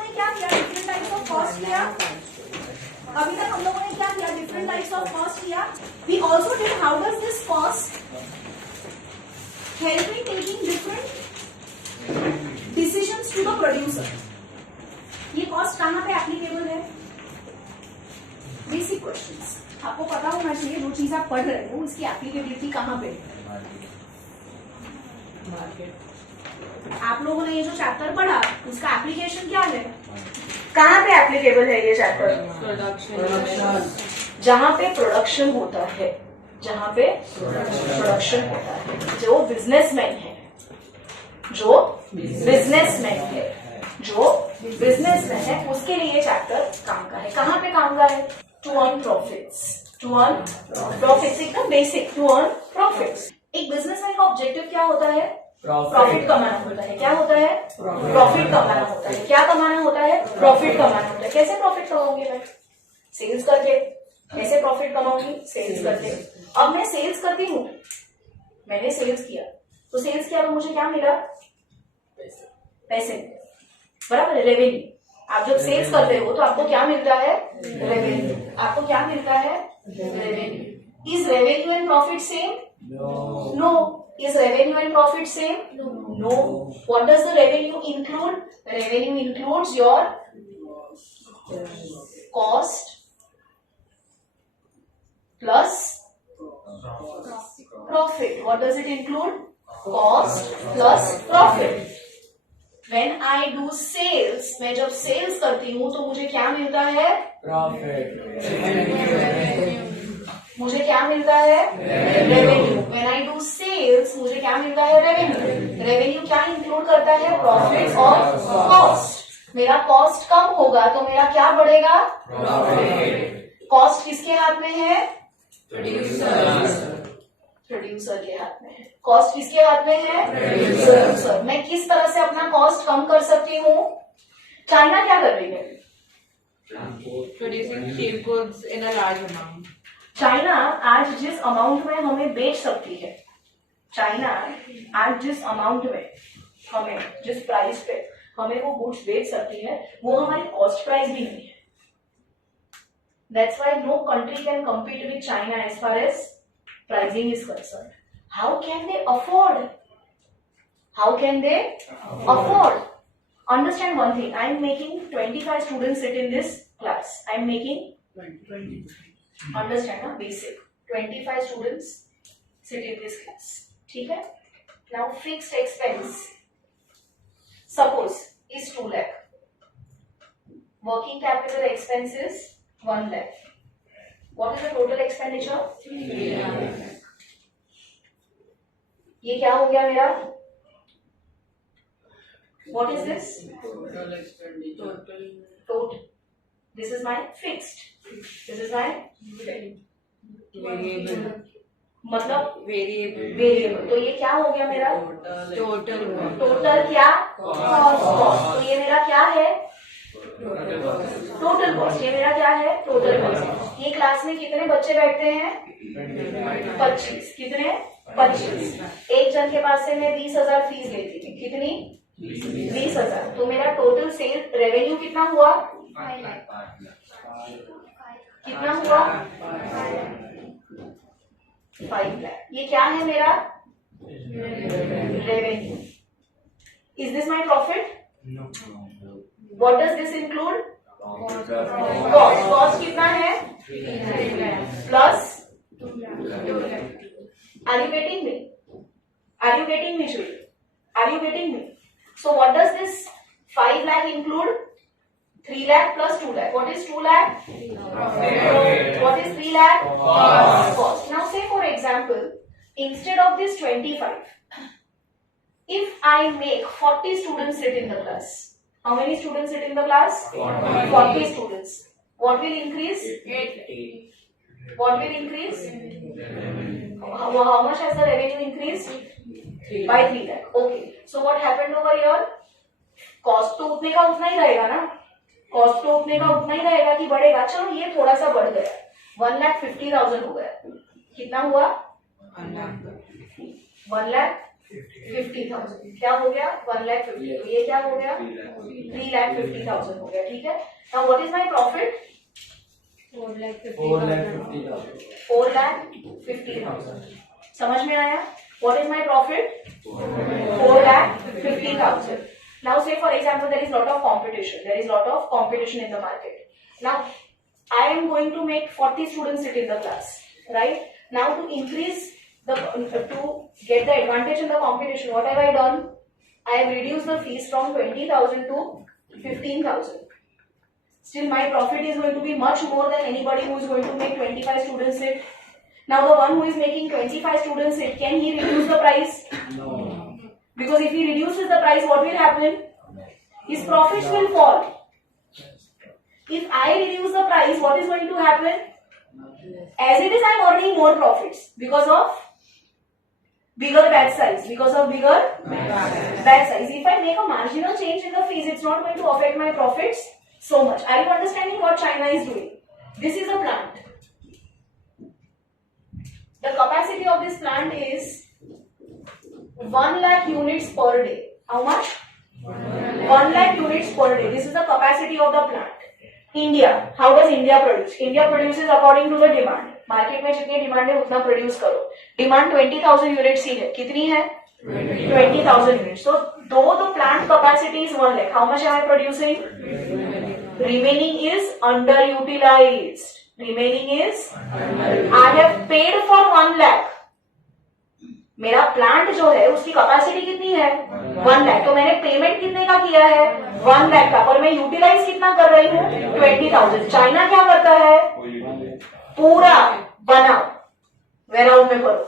लोगों ने क्या किया, डिफरेंट टाइप्स ऑफ कॉस्ट किया। अभी तक हम लोगों ने क्या किया, डिफरेंट टाइप्स ऑफ कॉस्ट किया। We also did how does this cost help in taking different decisions to the producer. ये कॉस्ट कहाँ पे एप्लीकेबल है? बेसिक क्वेश्चंस आपको पता होना चाहिए, जो चीज आप पढ़ रहे हो उसकी एप्लीकेबिलिटी कहाँ पे। आप लोगों ने ये जो चैप्टर पढ़ा उसका एप्लीकेशन क्या है, कहाँ पे एप्लीकेबल है ये चैप्टर? प्रोडक्शन, जहां पे प्रोडक्शन होता है, जहां पे प्रोडक्शन होता है। जो बिजनेसमैन है, जो बिजनेसमैन है, जो बिजनेसमैन है, उसके लिए ये चैप्टर काम का है। कहाँ पे काम का है? To earn profits, to earn profits, एकदम बेसिक, टू अर्न प्रॉफिट्स। एक बिजनेसमैन का ऑब्जेक्टिव क्या होता है? प्रॉफिट कमाना होता है। क्या होता है? प्रॉफिट कमाना होता है। क्या कमाना होता है? प्रॉफिट कमाना होता है। कैसे प्रॉफिट कमाऊंगी मैं? सेल्स करके। कैसे प्रॉफिट कमाऊंगी? सेल्स करके। अब मैं सेल्स करती हूँ, मैंने सेल्स किया, तो सेल्स किया तो मुझे क्या मिला? पैसे, बराबर है, रेवेन्यू। आप जब सेल्स करते हो तो आपको क्या मिलता है? रेवेन्यू। आपको क्या मिलता है? Revenue. Is revenue and profit same? No. Is revenue and profit same? No. What does the revenue include? Revenue includes your cost plus profit. What does it include? Cost plus profit. When I do sales, मैं जब sales करती हूँ तो मुझे क्या मिलता है? Profit. मुझे क्या मिलता है? Revenue. When I do sales मुझे क्या मिलता है? रेवेन्यू। रेवेन्यू क्या इंक्लूड करता है? प्रॉफिट और कॉस्ट। मेरा कॉस्ट कम होगा तो मेरा क्या बढ़ेगा? कॉस्ट किसके हाथ में है? प्रोड्यूसर के हाथ में है। कॉस्ट किसके हाथ में है? प्रोड्यूसर। मैं किस तरह से अपना कॉस्ट कम कर सकती हूँ? चाइना क्या कर रही है? Producing cheap goods in a large amount. China आज जिस अमाउंट में हमें बेच सकती है, चाइना आज जिस अमाउंट में हमें, जिस प्राइस पे हमें वो गुड्स बेच सकती है, वो हमारी कॉस्ट प्राइस भी नहीं है। That's why no country can compete with China as far as pricing is concerned. How can they afford? How can they afford? Understand one thing. I am making 25 students sit in this class. I am making 20. Understand ना, basic 25 students sit in this class. ठीक है? Now fixed expense suppose is 2 lakh. Working capital expense is 1 lakh. What is the total expenditure? 3 lakh. ये क्या हो गया मेरा? What is this? Total expenditure. Total. This is my fixed. This is my Variable. मतलब Variable. Variable. तो ये क्या हो गया मेरा? Total. टोटल क्या? कॉस्ट। तो ये मेरा क्या है? Total cost. ये मेरा क्या है? Total cost. ये क्लास में कितने बच्चे बैठते हैं? 25। कितने? 25। एक जन के पास से मैं 20,000 फीस लेती थी। कितनी? 20,000। तो मेरा टोटल सेल रेवेन्यू कितना हुआ? कितना हुआ? 5 लाख। ये क्या है मेरा? Revenue. Is this my profit? What does this include? Cost. Cost कितना है? Plus. Are you getting me? Are you getting me Shri? Are you getting me? So what does this 5 lakh include? 3 lakh plus 2 lakh. What is 2 lakh? What is 3 lakh? Cost. Now say for example, instead of this 25, if I make 40 students sit in the class, how many students sit in the class? 40 students. What will increase? 80. What will increase? How much has the revenue increased? By 3 lakh. Okay. So what happened over here? Cost तो उतने का उतना ही रहेगा ना, cost तो उतने का उतना ही रहेगा कि बढ़ेगा। चलो ये थोड़ा सा बढ़ गया, 1,50,000 हो गया। कितना हुआ? 1,50,000 50,000 क्या हो गया 1,50,000 तो ये क्या हो गया 3,50,000 हो गया ठीक है now what is my profit 4,50,000 समझ में आया what is my profit 4,50,000 now say for example there is lot of competition in the market now I am going to make 40 students sit in the class right now to increase to get the advantage in the competition what have I done I have reduced the fees from 20,000 to 15,000 still my profit is going to be much more than anybody who is going to make 25 students sit now the one who is making 25 students sit can he reduce the price No. because if he reduces the price what will happen his profits will fall if I reduce the price what is going to happen as it is I am earning more profits because of bigger batch size batch size if I make a marginal change in the fees it's not going to affect my profits so much are you understanding what China is doing this is a plant the capacity of this plant is 1 lakh units per day how much 1 lakh units per day this is the capacity of the plant India how does India produces according to the demand market में जितनी demand है उतना produce करो demand 20,000 units ही है कितनी है 20,000 units so though the plant capacity is 1 lakh how much am I producing remaining is underutilized I have paid for 1 lakh मेरा plant जो है उसकी कैपेसिटी कितनी है 1 लाख तो मैंने पेमेंट कितने का किया है 1 लाख का पर मैं यूटिलाइज कितना कर रही हूँ 20,000 चाइना क्या करता है पूरा बना वेयरहाउस में भरो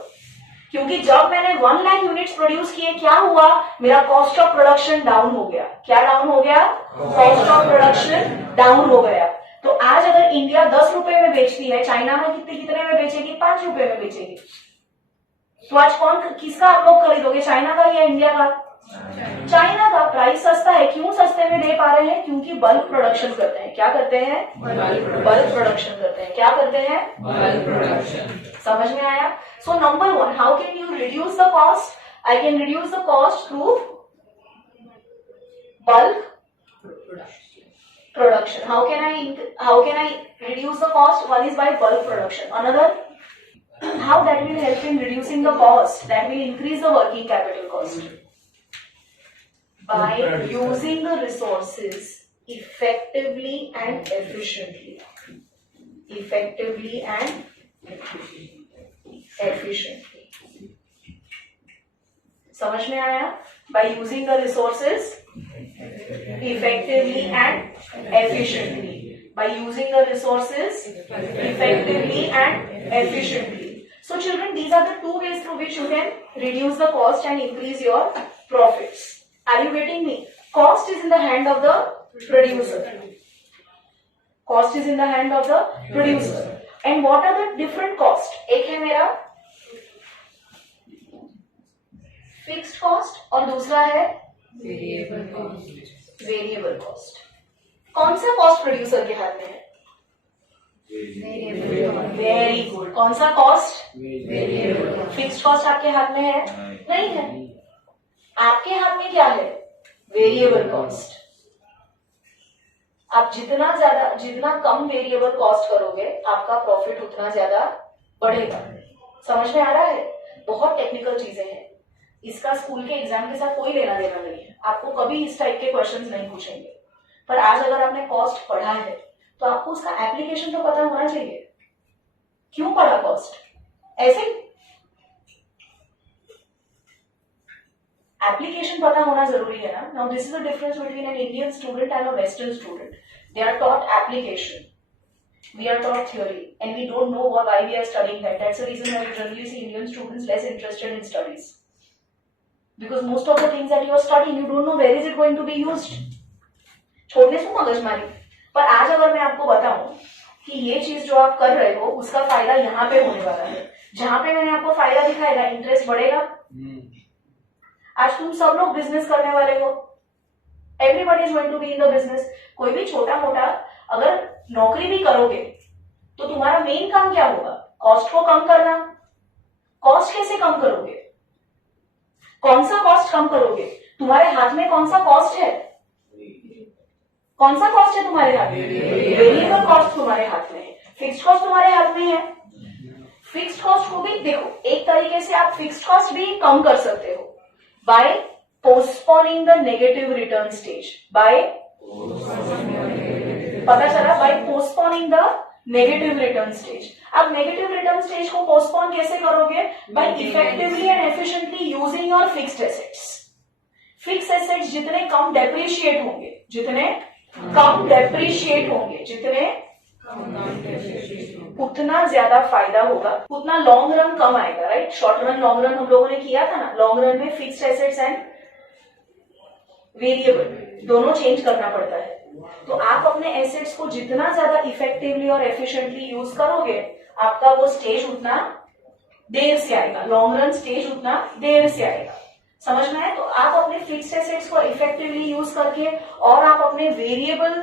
क्योंकि जब मैंने 1 लाख यूनिट्स प्रोड्यूस किए क्या हुआ मेरा कॉस्ट ऑफ प्रोडक्शन डाउन हो गया क्या डाउन हो गया कॉस्ट ऑफ प्रोडक्शन डाउन हो गया तो आज अगर इंडिया 10 रुपए में बेचती है चाइना में कितने में बेचेगी 5 रुपए में बेचेगी तो आज किसका आप लोग खरीदोगे चाइना का या इंडिया का चाइना का प्राइस सस्ता है क्यों सस्ते में दे पा रहे हैं क्योंकि बल्क प्रोडक्शन करते हैं क्या करते हैं बल्क प्रोडक्शन करते हैं क्या करते हैं बल्क प्रोडक्शन समझ में आया so number 1 how can you reduce the cost I can reduce the cost through bulk production how can I reduce the cost one is by bulk production another how that will help in reducing the cost that will increase the working capital cost by using the resources effectively and efficiently समझ में आया by using the resources effectively and efficiently by using the resources effectively and efficiently so children these are the two ways through which you can reduce the cost and increase your profits are you getting me cost is in the hand of the producer and what are the different cost एक है मेरा fixed cost और दूसरा है variable cost कौन सा cost producer के हाथ में है वेरी गुड कौन सा कॉस्ट फिक्स्ड कॉस्ट आपके हाथ में है नहीं है आपके हाथ में क्या है वेरिएबल कॉस्ट आप जितना कम वेरिएबल कॉस्ट करोगे आपका प्रॉफिट उतना ज्यादा बढ़ेगा समझ में आ रहा है बहुत टेक्निकल चीजें हैं इसका स्कूल के एग्जाम के साथ कोई लेना देना नहीं है आपको कभी इस टाइप के क्वेश्चंस नहीं पूछेंगे पर आज अगर आपने कॉस्ट पढ़ा है तो आपको उसका एप्लीकेशन तो पता होना चाहिए क्यों पढ़ा कॉस्ट ऐसे एप्लीकेशन पता होना जरूरी है ना now this is the difference between an Indian student and a western student they are taught application we are taught theory and we don't know why we are studying that's the reason why you generally see Indian students less interested in studies because most of the things that you are studying you don't know where is it going to be used छोड़ने से मगजमारी पर आज अगर मैं आपको बताऊं कि ये चीज जो आप कर रहे हो उसका फायदा यहाँ पे होने वाला है जहां पे मैंने आपको फायदा दिखाएगा इंटरेस्ट बढ़ेगा आज तुम सब लोग बिजनेस करने वाले हो everybody is going to be in the business कोई भी छोटा मोटा अगर नौकरी भी करोगे तो तुम्हारा मेन काम क्या होगा कॉस्ट को कम करना कॉस्ट कैसे कम करोगे कौन सा कॉस्ट कम करोगे? तुम्हारे हाथ में कौन सा कॉस्ट है? कौन सा कॉस्ट है तुम्हारे हाथ में? वेरिएबल कॉस्ट तुम्हारे हाथ में है, फिक्स्ड कॉस्ट तुम्हारे हाथ में है। फिक्स्ड कॉस्ट को भी देखो, एक तरीके से आप फिक्स्ड कॉस्ट भी कम कर सकते हो by postponing the negative return stage. By पता चला, by postponing the negative return stage. अब नेगेटिव रिटर्न स्टेज को पोस्टपोन कैसे करोगे? By effectively and efficiently using your fixed assets. Fixed assets जितने कम डेप्रिशिएट होंगे, जितने कम डेप्रिशिएट होंगे, जितने उतना ज्यादा फायदा होगा, उतना लॉन्ग रन कम आएगा, right? Short run long run हम लोगों ने किया था ना। लॉन्ग रन में फिक्स्ड एसेट्स एंड वेरिएबल दोनों चेंज करना पड़ता है। तो आप अपने एसेट्स को जितना ज्यादा इफेक्टिवली और एफिशिएंटली यूज करोगे, आपका वो स्टेज उतना देर से आएगा, लॉन्ग रन स्टेज उतना देर से आएगा। समझ में आया? तो आप अपने फिक्स्ड एसेट्स को इफेक्टिवली यूज करके और आप अपने वेरिएबल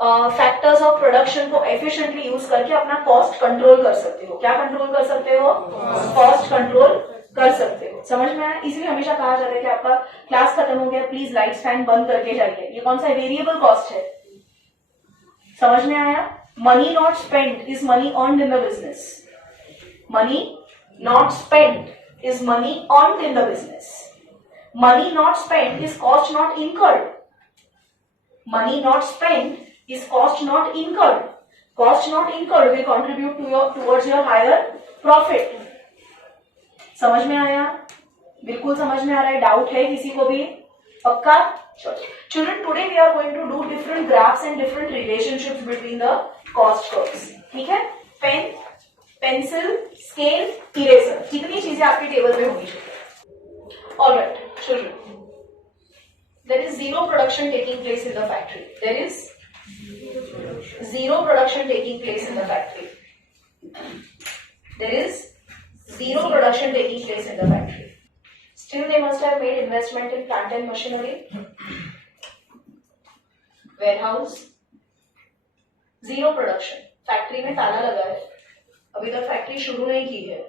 फैक्टर्स ऑफ प्रोडक्शन को एफिशिएंटली यूज करके अपना कॉस्ट कंट्रोल कर सकते हो। क्या कंट्रोल कर सकते हो? कॉस्ट कंट्रोल कर सकते हो। समझ में आया? इसलिए हमेशा कहा जाता है कि आपका क्लास खत्म हो गया, प्लीज लाइट फैन बंद करके जाइए। ये कौन सा वेरिएबल कॉस्ट है? समझ में आया? Money not spend is money earned in the business. Money not spend is money earned in the business. Money not spent is cost not incurred. Money not spent is cost not incurred. Cost not incurred will contribute to towards your higher profit. समझ में आया? बिल्कुल समझ में आ रहा है? Doubt है किसी को भी? पक्का? Children, today we are going to do different graphs and different relationships between the cost curves. ठीक है? पेन, पेंसिल, स्केल, इरेजर, कितनी चीजें आपकी टेबल में होनी चाहिए? All right, children. There is zero production taking place in the factory. There is zero production taking place in the factory. There is zero production taking place in the factory. Still, they must have made investment in plant and machinery, warehouse. Zero production. Factory में ताला लगा है, अभी तक factory शुरू नहीं की है,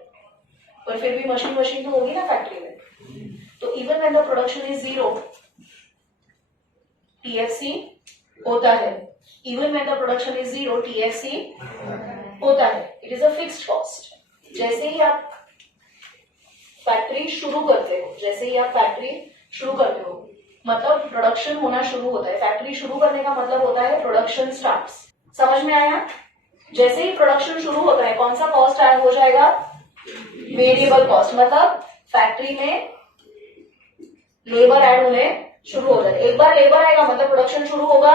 पर फिर भी मशीन तो होगी ना फैक्ट्री में। तो even when the production is zero, TFC होता है। Even when the production is zero, TFC होता है। It is a fixed cost. जैसे ही आप फैक्ट्री शुरू करते हो, जैसे ही आप फैक्ट्री शुरू करते हो, मतलब प्रोडक्शन होना शुरू होता है। फैक्ट्री शुरू करने का मतलब होता है प्रोडक्शन स्टार्ट्स। समझ में आया? जैसे ही प्रोडक्शन शुरू होता है, कौन सा कॉस्ट ऐड हो जाएगा? Variable cost. मतलब फैक्ट्री में लेबर ऐड होने शुरू हो जाए। एक बार लेबर आएगा मतलब प्रोडक्शन शुरू होगा,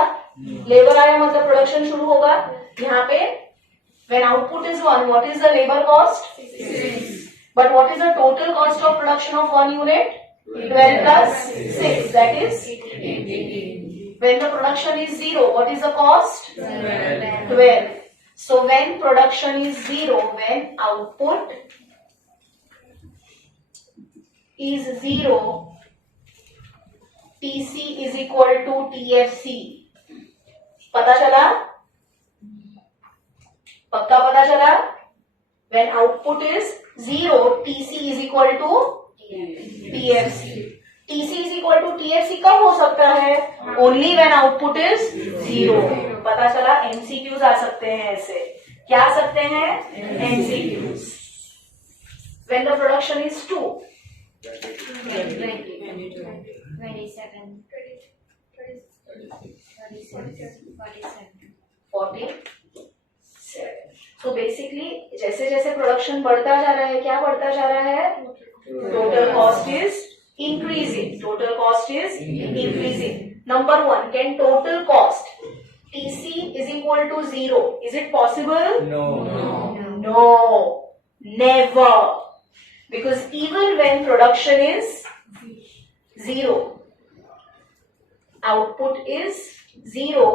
लेबर आया मतलब प्रोडक्शन शुरू होगा। यहाँ पे when output is 1, what is the labor cost? 6. But what is the total cost of production of 1 unit? 12 plus 6, that is 18. When the production is 0, what is the cost? 12. So when production is 0, when output is 0, TC is equal to TFC. पता चला? पक्का पता चला? When output is 0, TC is equal to TFC. TC is equal to TFC कब हो सकता है? Only when output is 0. पता चला? MCQs आ सकते हैं ऐसे। क्या आ सकते हैं? MCQs. When the production is 2. 47. So basically जैसे जैसे प्रोडक्शन बढ़ता जा रहा है, क्या बढ़ता जा रहा है? Total cost is increasing. Total cost is increasing. Number 1, can total cost TC is equal to 0? Is it possible? No, never. Because even when production is 0, output is 0,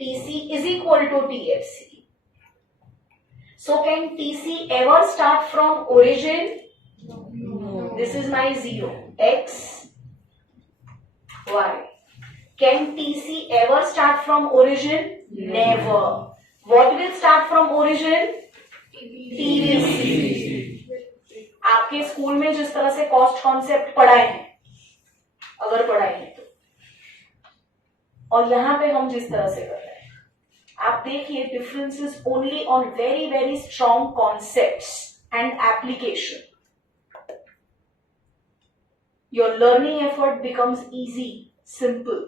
TC is equal to TFC. So can TC ever start from origin? No. This is my 0, X, Y. Can TC ever start from origin? Never. What will start from origin? TVC. आपके school में जिस तरह से cost concept पढ़ाए हैं, अगर पढ़ाई है तो। और यहां पे हम जिस तरह से कर रहे हैं, आप देखिए difference is only on very very strong concepts and application. Your learning effort becomes easy, simple.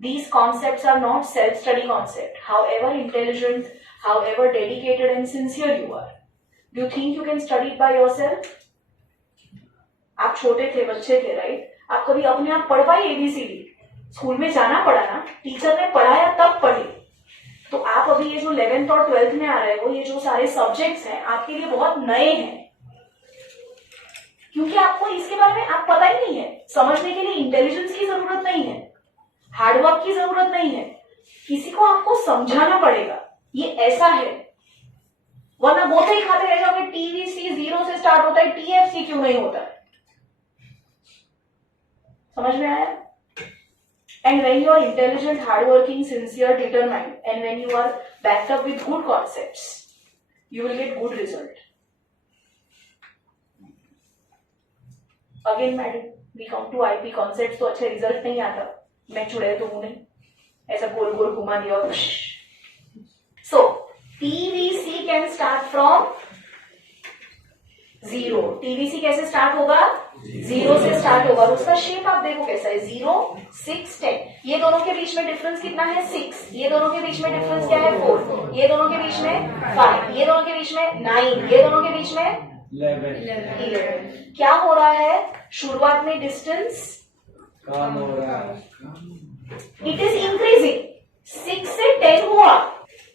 These concepts are not self-study concepts. However intelligent, however dedicated and sincere you are, do you think you can study it by yourself? आप छोटे थे, बच्चे थे, right? आप कभी अपने आप पढ़ पाए ABCD? स्कूल में जाना पड़ा ना, टीचर ने पढ़ाया तब पढ़ी. तो आप अभी ये जो 11th और 12th में आ रहे हो, ये जो सारे सब्जेक्ट्स हैं आपके लिए बहुत नए हैं, क्योंकि आपको इसके बारे में आप पता ही नहीं है. समझने के लिए इंटेलिजेंस की जरूरत नहीं है, हार्डवर्क की जरूरत नहीं है, किसी को आपको समझाना पड़ेगा ये ऐसा है, वरना बोते ही खाते रह जाओगे. TVC 0 से स्टार्ट होता है, TFC क्यों नहीं होता है? समझ में आया? And when you are intelligent, hardworking, sincere, determined, and when you are backed up with good concepts, you will get good result. Again madam, we come to IP concept, तो अच्छे रिजल्ट नहीं आता. मैं चुड़ैल तो हूं नहीं, ऐसा गोल गोल घुमा दिया और सो TVC can start from 0. TVC कैसे स्टार्ट होगा? 0 से स्टार्ट होगा. उसका शेप आप देखो कैसा है, 0, 6, 10. ये दोनों के बीच में डिफरेंस कितना है? 6. ये दोनों के बीच में डिफरेंस क्या है? 4. ये दोनों के बीच में 5. ये दोनों के बीच में 9. ये दोनों के बीच में 11. क्या हो रहा है? शुरुआत में डिस्टेंस कम हो रहा है. It is increasing. 6 से 10 हुआ,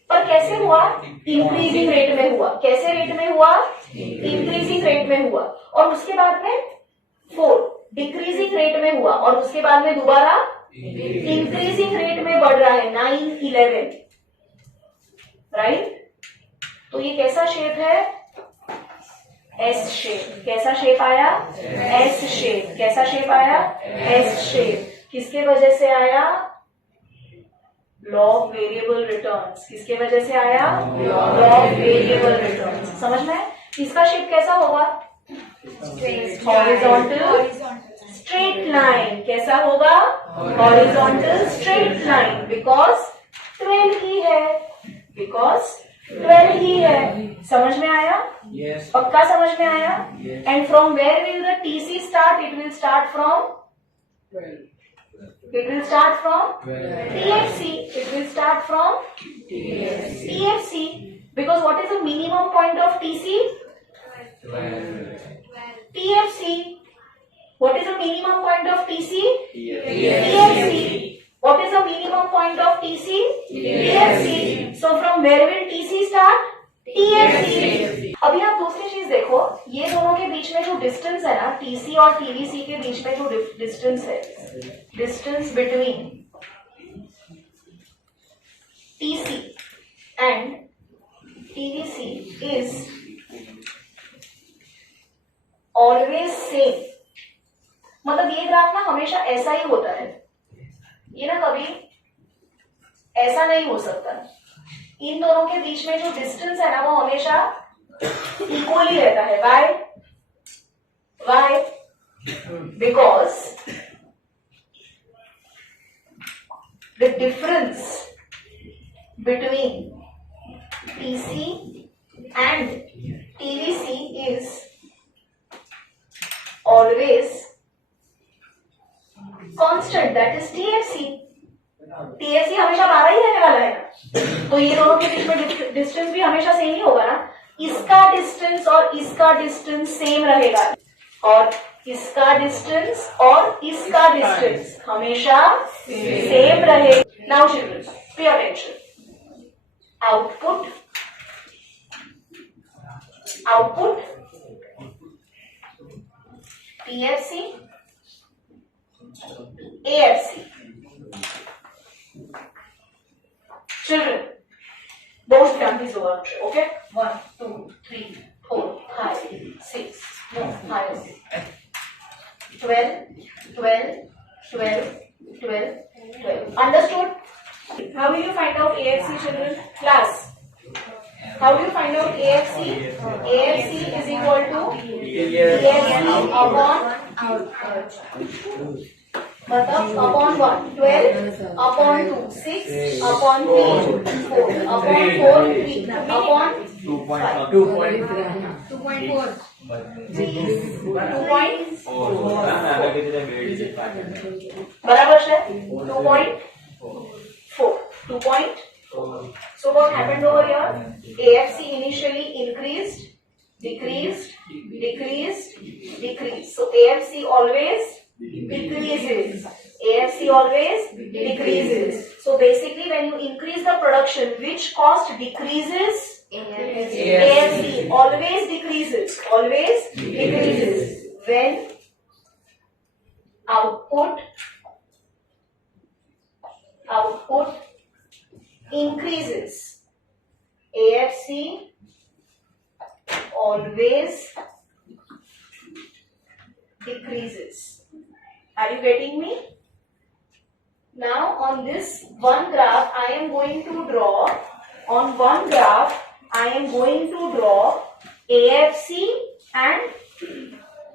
पर कैसे हुआ? इंक्रीजिंग रेट में हुआ. कैसे रेट में हुआ? इंक्रीजिंग रेट में हुआ. और उसके बाद में 4 डिक्रीजिंग रेट में हुआ, और उसके बाद में दोबारा इंक्रीजिंग रेट में बढ़ रहा है, 9, 11. राइट? तो ये कैसा शेप है? S shape. कैसा शेप आया? S shape. कैसा शेप आया? S shape. किसके वजह से आया? Law of variable returns. किसके वजह से आया? Law of variable returns. समझ में? इसका शेप कैसा होगा? Horizontal straight line. कैसा होगा? Horizontal straight line. बिकॉज 12 ही है. बिकॉज 12 ही है. समझ में आया? Yes. पक्का समझ में आया? Yes. And from where will the TC start? It will start from 12. TFC. It will start from TFC. Because what is the minimum point of TC? 12. TFC. What is the minimum point of TC? Yes. TFC. What is the minimum point of TC? TFC. So from where will TC start? TFC. अभी आप दूसरी चीज देखो, ये दोनों के बीच में जो डिस्टेंस है ना, TC और TVC के बीच में जो डिस्टेंस है, distance between TC and TVC is always same. मतलब ये ग्राफ ना हमेशा ऐसा ही होता है, ये ना कभी ऐसा नहीं हो सकता. इन दोनों के बीच में जो डिस्टेंस है ना, वो हमेशा इक्वली रहता है. Why? Because the difference between TC and TVC is always constant. That is TFC. TFC हमेशा 12 ही रहने वाला है ना, तो ये दोनों के बीच में डिस्टेंस भी हमेशा सेम ही होगा ना. इसका डिस्टेंस और इसका डिस्टेंस सेम रहेगा, और इसका डिस्टेंस और इसका डिस्टेंस हमेशा सेम रहेगा. Now children, pay attention. Output TFC, AFC. Children, both families over. Okay? 1, 2, 3, 4, 5, 6. No, 5. 12, 12, 12, 12, 12. Understood? How will you find out AFC, children? Class. How do you find out AFC? AFC is equal to PFC upon upon 1 12 upon 2 6 upon 3 4 upon 4 3 upon 2.4. 2.4 बराबर है 2.4 2. So what happened over here? AFC initially increased, decreased, decreased, decreased. So AFC always decreases. AFC always decreases. So basically when you increase the production, which cost decreases? AFC always decreases. Always decreases. When output increases, AFC always decreases. Are you getting me? Now on this one graph I am going to draw, on one graph I am going to draw AFC and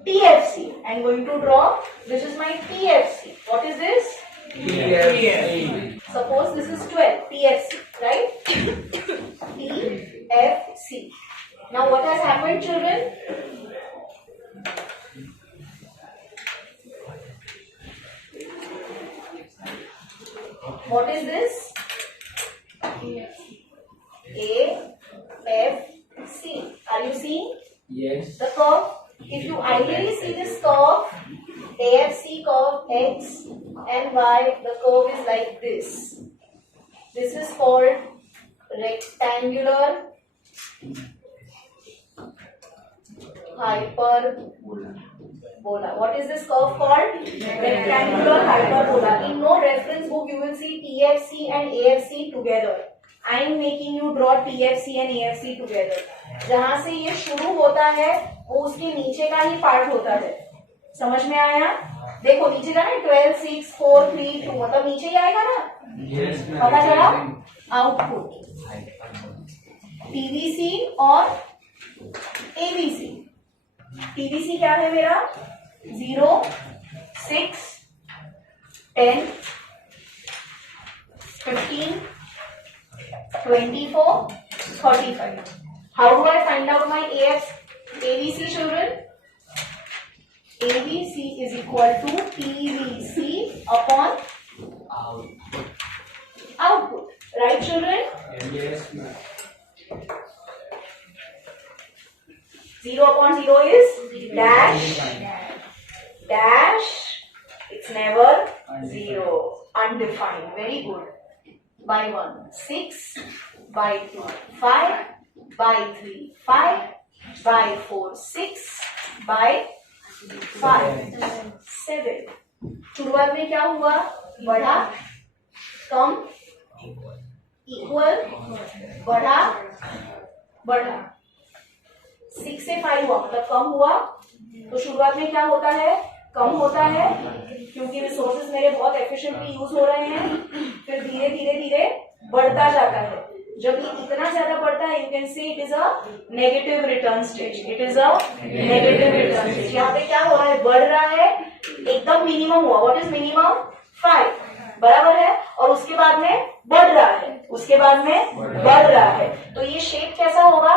TFC. I am going to draw, this is my TFC. What is this? TFC. Suppose this is 12, TFC, right? TFC. Now what has happened, children? What is this? AFC. Are you seeing Yes. the curve? If you ideally see this curve, AFC curve X and Y, the curve is like this. This is called rectangular hyperbola. What is this curve called? Rectangular hyperbola. In no reference book you will see TFC and AFC together. I am making you draw TFC and AFC together. जहां से ये शुरू होता है वो उसके नीचे का ही पार्ट होता है. समझ में आया? देखो नीचे का ना 12 6 4 3 2 मतलब नीचे ही आएगा ना. Yes, पता चला? आउटपुट TVC और ABC. TVC क्या है मेरा? 0 6 10 15 24 35. How do I find out my ABC, children? ABC is equal to TVC upon output. Right, children? Yes, ma'am. 0 upon 0 is dash. Dash. It's never 0. Undefined. Very good. By 1, 6. By 2, 5. By 3, 5. By 4, 6. By 5, 7. शुरुआत में क्या हुआ? बढ़ा, कम, equal, बढ़ा, बढ़ा. 6 से 5 हुआ मतलब कम हुआ. तो शुरुआत में क्या होता है? कम होता है क्योंकि रिसोर्सेज मेरे बहुत एफिशिएंटली यूज हो रहे हैं. फिर धीरे धीरे धीरे बढ़ता जाता है. जब ये इतना ज्यादा बढ़ता है, you can say it is a negative return stage. It is a negative return stage. यहाँ पे क्या हो रहा है? बढ़ रहा है, एकदम मिनिमम हुआ. What is minimum? 5. बराबर है. और उसके बाद में बढ़ रहा है, उसके बाद में बढ़ रहा है. तो ये शेप कैसा होगा?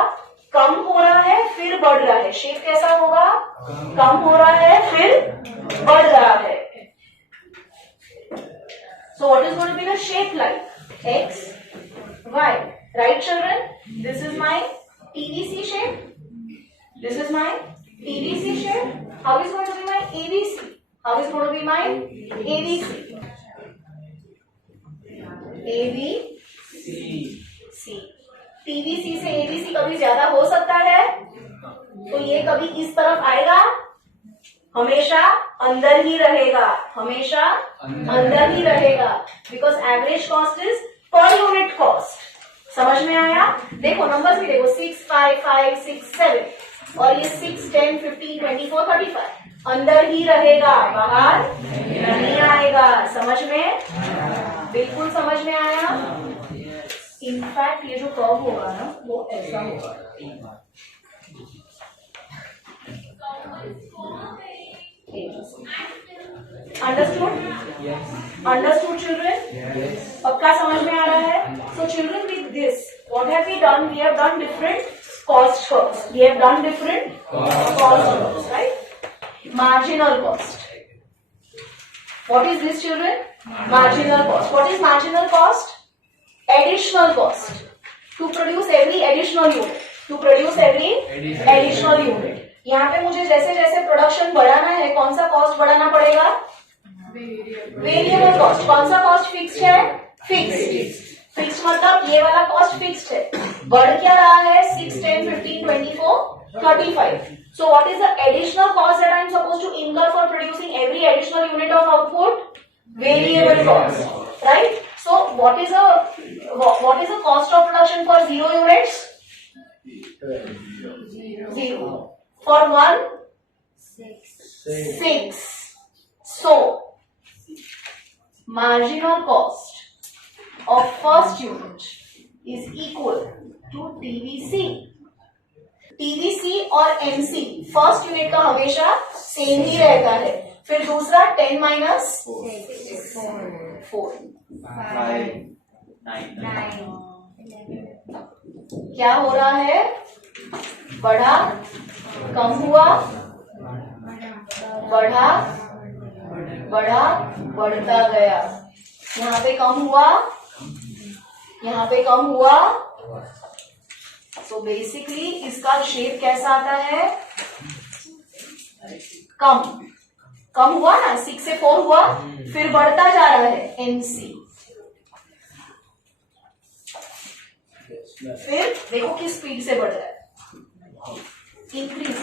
कम हो रहा है फिर बढ़ रहा है. शेप कैसा होगा? कम हो रहा है फिर बढ़ रहा है. So what is going to be the shape like? X, Y. Right, children? This is my TVC shape. This is my TVC shape. How is going to be my ABC? How is going to be my ABC? ABC. TVC से ABC कभी ज्यादा हो सकता है, तो ये कभी इस तरफ आएगा, हमेशा अंदर ही रहेगा. हमेशा अंदर ही रहेगा. Because average cost is per unit cost. समझ में आया? देखो नंबर्स भी देखो 6 5 5 6 7 और ये 6 10 15 24 35 अंदर ही रहेगा, बाहर नहीं आएगा. समझ में? बिल्कुल समझ में आया. इनफैक्ट ये जो कर्व होगा ना वो ऐसा होगा. अंडरस्टूड? Understood children? Yes. पक्का समझ में आ रहा है? So children, with this, what have we done? We have done different cost curves. We have done different cost curves, right? Marginal cost. What is this, children? Marginal cost. What is marginal cost? Additional cost. To produce every additional unit. To produce every additional unit. यहाँ पे मुझे जैसे जैसे production बढ़ाना है, कौन सा cost बढ़ाना पड़ेगा? Variable cost. कौन सा कॉस्ट फिक्स्ड है? फिक्स्ड. फिक्स्ड मतलब ये वाला कॉस्ट फिक्स्ड है. बढ़ क्या रहा है? 6, 10, 15, 24, 35. So what is the additional cost that I am supposed to incur for producing every additional unit of output? Variable cost, right? So what is the cost of production for 0 units? 0. For 1? 6. So marginal cost of first unit is equal to TVC. TVC और MC first unit का हमेशा same ही रहता है. फिर दूसरा 10 minus 4. 5, 9. क्या हो रहा है? बढ़ा, कम हुआ, बढ़ा, बढ़ा, बढ़ता गया. यहाँ पे कम हुआ, यहाँ पे कम हुआ. So basically इसका शेप कैसा आता है? कम हुआ ना, 6 से 4 हुआ, फिर बढ़ता जा रहा है NC. फिर देखो किस स्पीड से बढ़ रहा है, इंक्रीज.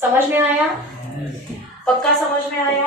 समझ में आया? पक्का समझ में आया?